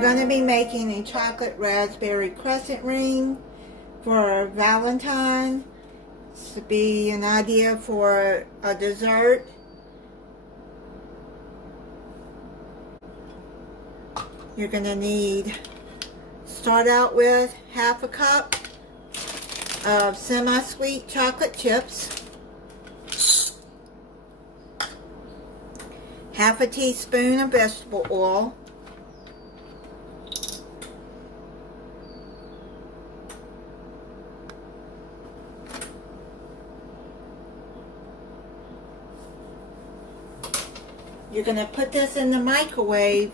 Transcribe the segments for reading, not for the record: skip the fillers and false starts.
I'm going to be making a chocolate raspberry crescent ring for Valentine. This would be an idea for a dessert. You're going to need, start out with half a cup of semi-sweet chocolate chips, half a teaspoon of vegetable oil, you're going to put this in the microwave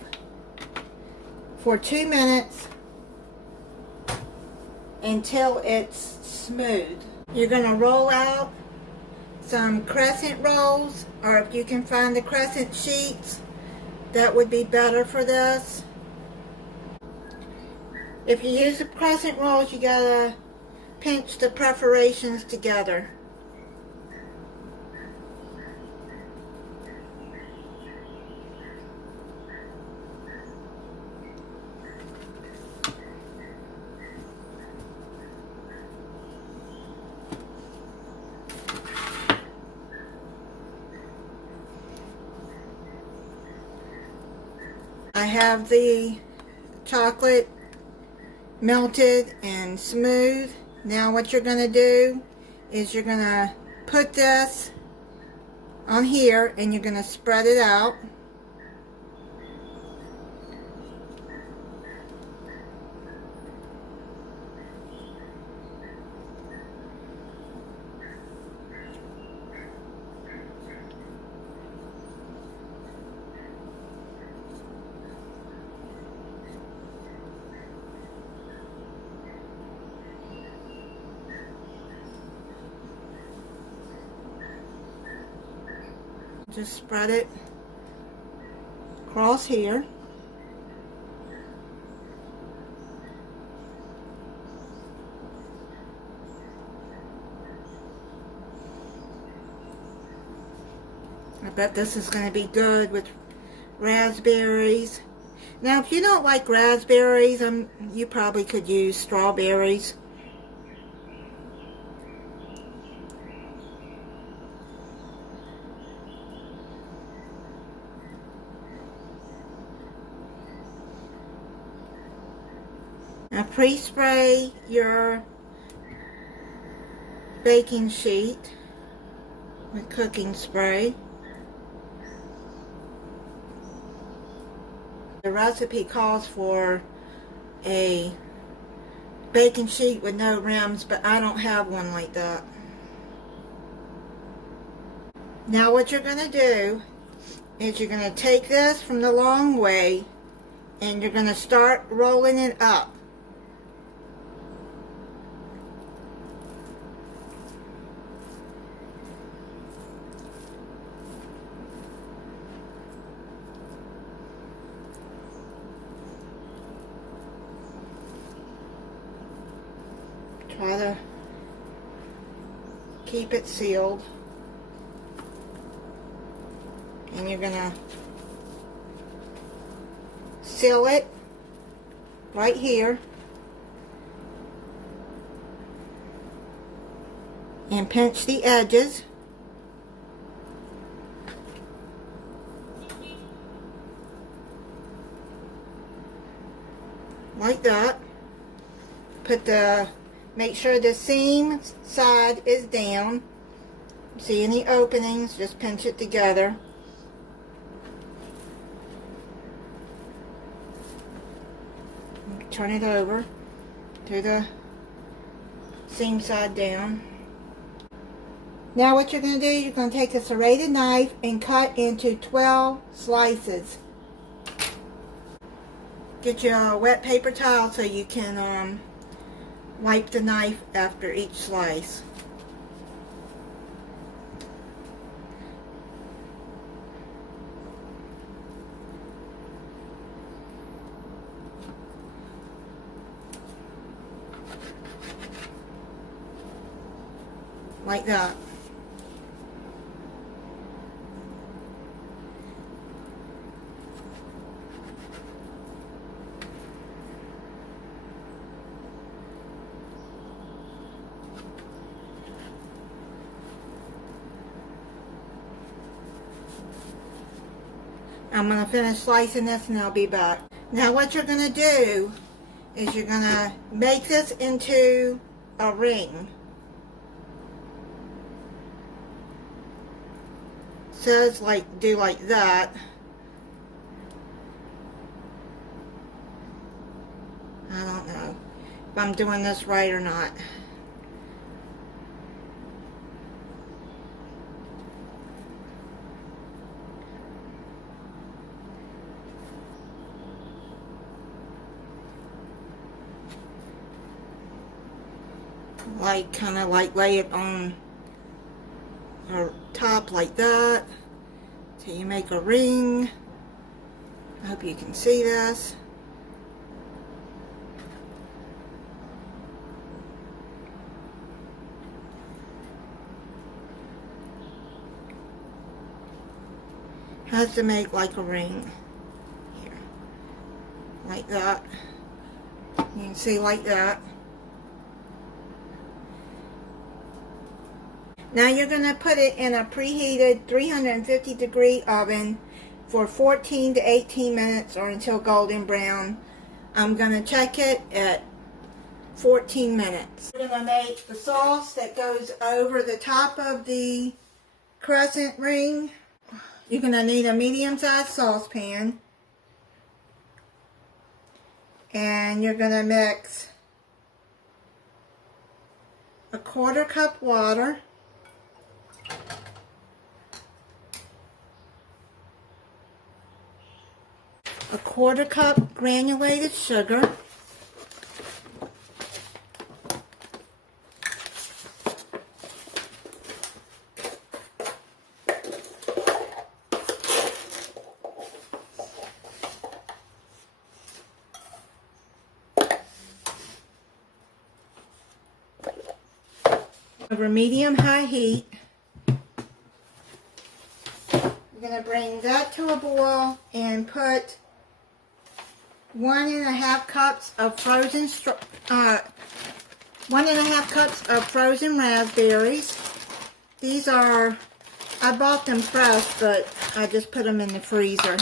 for 2 minutes until it's smooth. You're going to roll out some crescent rolls, or if you can find the crescent sheets, that would be better for this. If you use the crescent rolls, you gotta pinch the perforations together. I have the chocolate melted and smooth. Now what you're going to do is you're going to put this on here and you're going to spread it out. Just spread it across here. I bet this is going to be good with raspberries. Now, if you don't like raspberries, you probably could use strawberries. Now pre-spray your baking sheet with cooking spray. The recipe calls for a baking sheet with no rims, but I don't have one like that. Now what you're going to do is you're going to take this from the long way and you're going to start rolling it up. Try to keep it sealed. And you're going to seal it right here. And pinch the edges. Like that. Make sure the seam side is down. See any openings, just pinch it together. Turn it over to the seam side down. Now what you're going to do, you're going to take a serrated knife and cut into 12 slices. Get your wet paper towel so you can wipe the knife after each slice. Like that. I'm going to finish slicing this and I'll be back. Now what you're going to do is you're going to make this into a ring. It says like do like that. I don't know if I'm doing this right or not. Like kind of like lay it on her top like that till you make a ring. I hope you can see this. Has to make like a ring here, like that. You can see like that. Now you're going to put it in a preheated 350 degree oven for 14 to 18 minutes or until golden brown. I'm going to check it at 14 minutes. We're going to make the sauce that goes over the top of the crescent ring. You're going to need a medium-sized saucepan. And you're going to mix a 1/4 cup water, a 1/4 cup granulated sugar, over medium-high heat. We're going to bring that to a boil and put 1½ cups of frozen 1½ cups of frozen raspberries. These are, I bought them fresh, but I just put them in the freezer.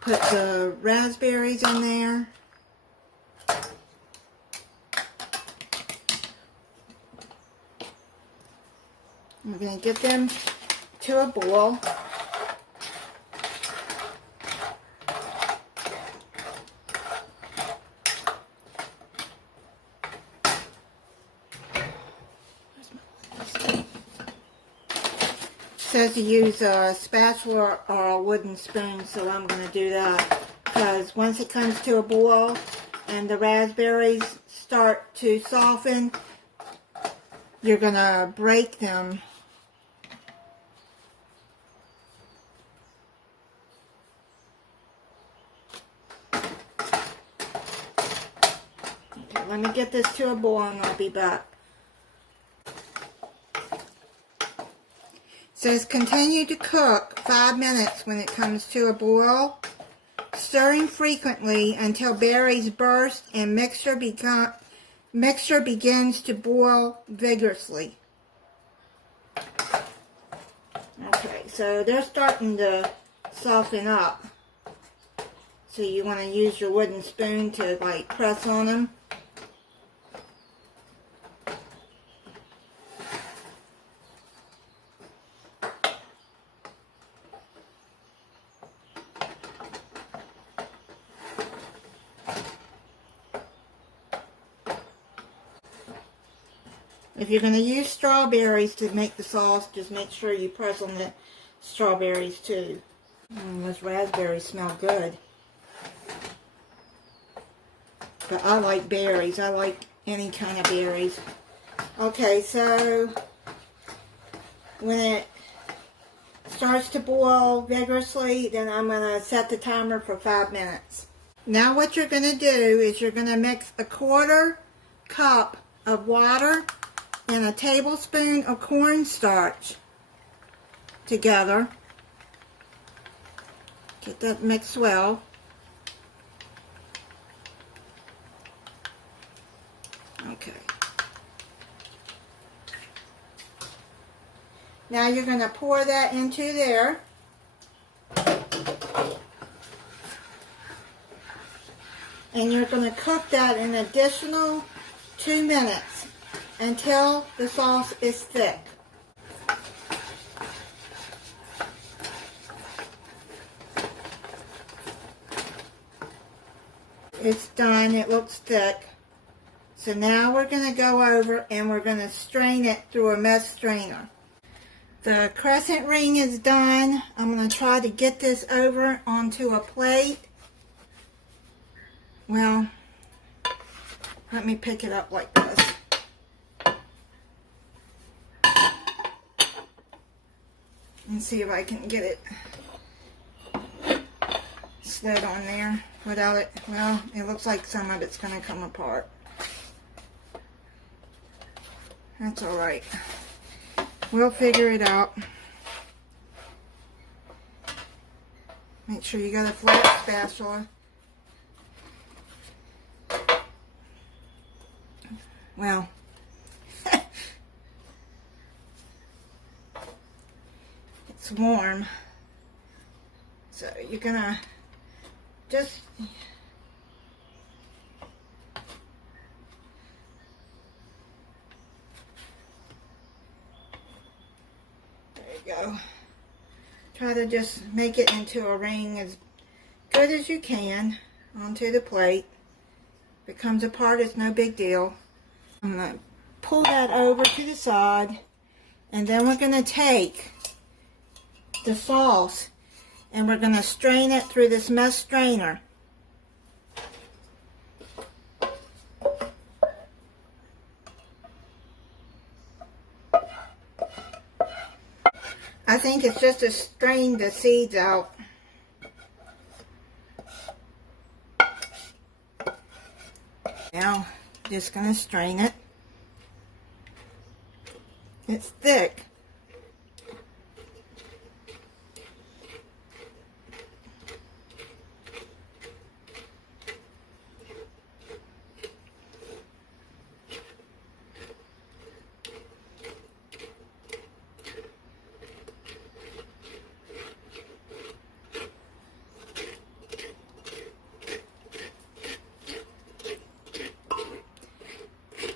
Put the raspberries in there. We're going to get them to a boil. It says to use a spatula or a wooden spoon, so I'm going to do that, because once it comes to a boil and the raspberries start to soften, you're going to break them. Okay, let me get this to a boil and I'll be back. It says continue to cook 5 minutes when it comes to a boil, stirring frequently until berries burst and mixture begins to boil vigorously. Okay, so they're starting to soften up. So you want to use your wooden spoon to like press on them. If you're going to use strawberries to make the sauce, just make sure you press on the strawberries too. Those raspberries smell good. But I like berries. I like any kind of berries. Okay, so when it starts to boil vigorously, then I'm going to set the timer for 5 minutes. Now what you're going to do is you're going to mix a 1/4 cup of water and a tablespoon of cornstarch together. Get that mixed well. Okay. Now you're going to pour that into there. And you're going to cook that an additional 2 minutes until the sauce is thick. It's done. It looks thick. So now we're going to go over and we're going to strain it through a mess strainer. The crescent ring is done. I'm going to try to get this over onto a plate. Well, let me pick it up like this. And see if I can get it slid on there without it. Well, it looks like some of it's going to come apart. That's alright. We'll figure it out. Make sure you got a flat spatula. Well, it's warm. So you're gonna just go. Try to just make it into a ring as good as you can onto the plate. If it comes apart, it's no big deal. I'm going to pull that over to the side, and then we're going to take the sauce and we're going to strain it through this mess strainer. I think it's just to strain the seeds out. Now, just going to strain it. It's thick.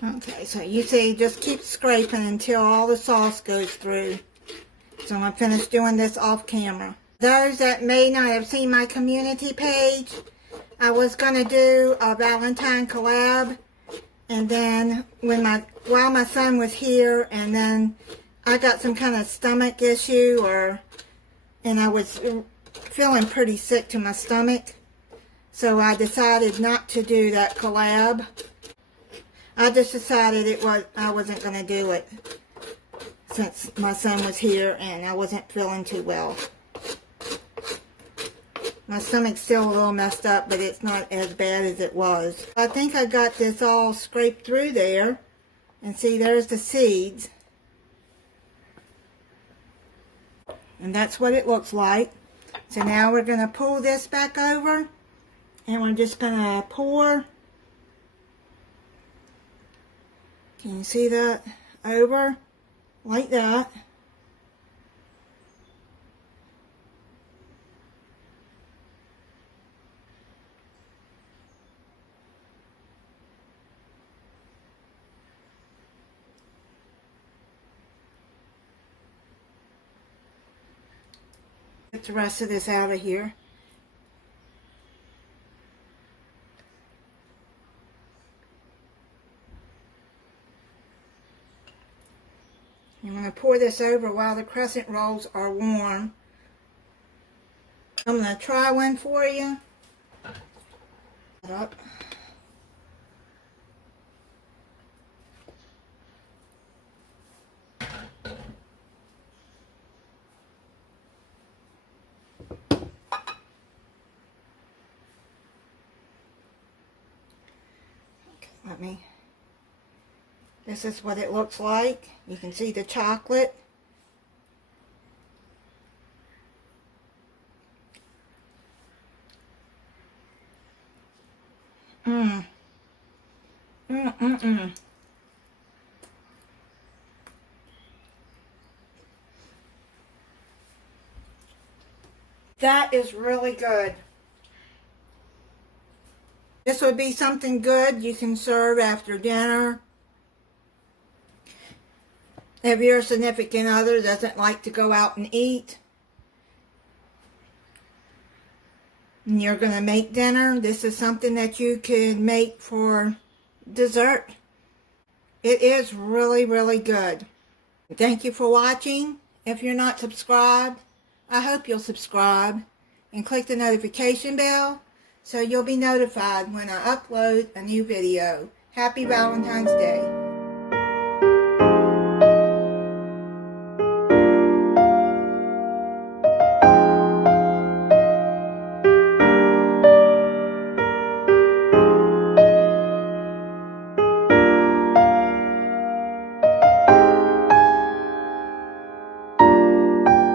Okay, so you see, just keep scraping until all the sauce goes through. So I'm going to finish doing this off camera. Those that may not have seen my community page, I was going to do a Valentine collab. And then while my son was here, and then I got some kind of stomach issue, and I was feeling pretty sick to my stomach. So I decided not to do that collab. I just decided I wasn't going to do it since my son was here and I wasn't feeling too well. My stomach's still a little messed up, but it's not as bad as it was. I think I got this all scraped through there. And see, there's the seeds. And that's what it looks like. So now we're going to pull this back over. And we're just going to pour. Can you see that? Over like that. Get the rest of this out of here. I'm going to pour this over while the crescent rolls are warm. I'm going to try one for you. Up. Okay, this is what it looks like. You can see the chocolate. That is really good. This would be something good you can serve after dinner. If your significant other doesn't like to go out and eat, and you're going to make dinner, this is something that you could make for dessert. It is really, really good. Thank you for watching. If you're not subscribed, I hope you'll subscribe and click the notification bell so you'll be notified when I upload a new video. Happy Valentine's Day.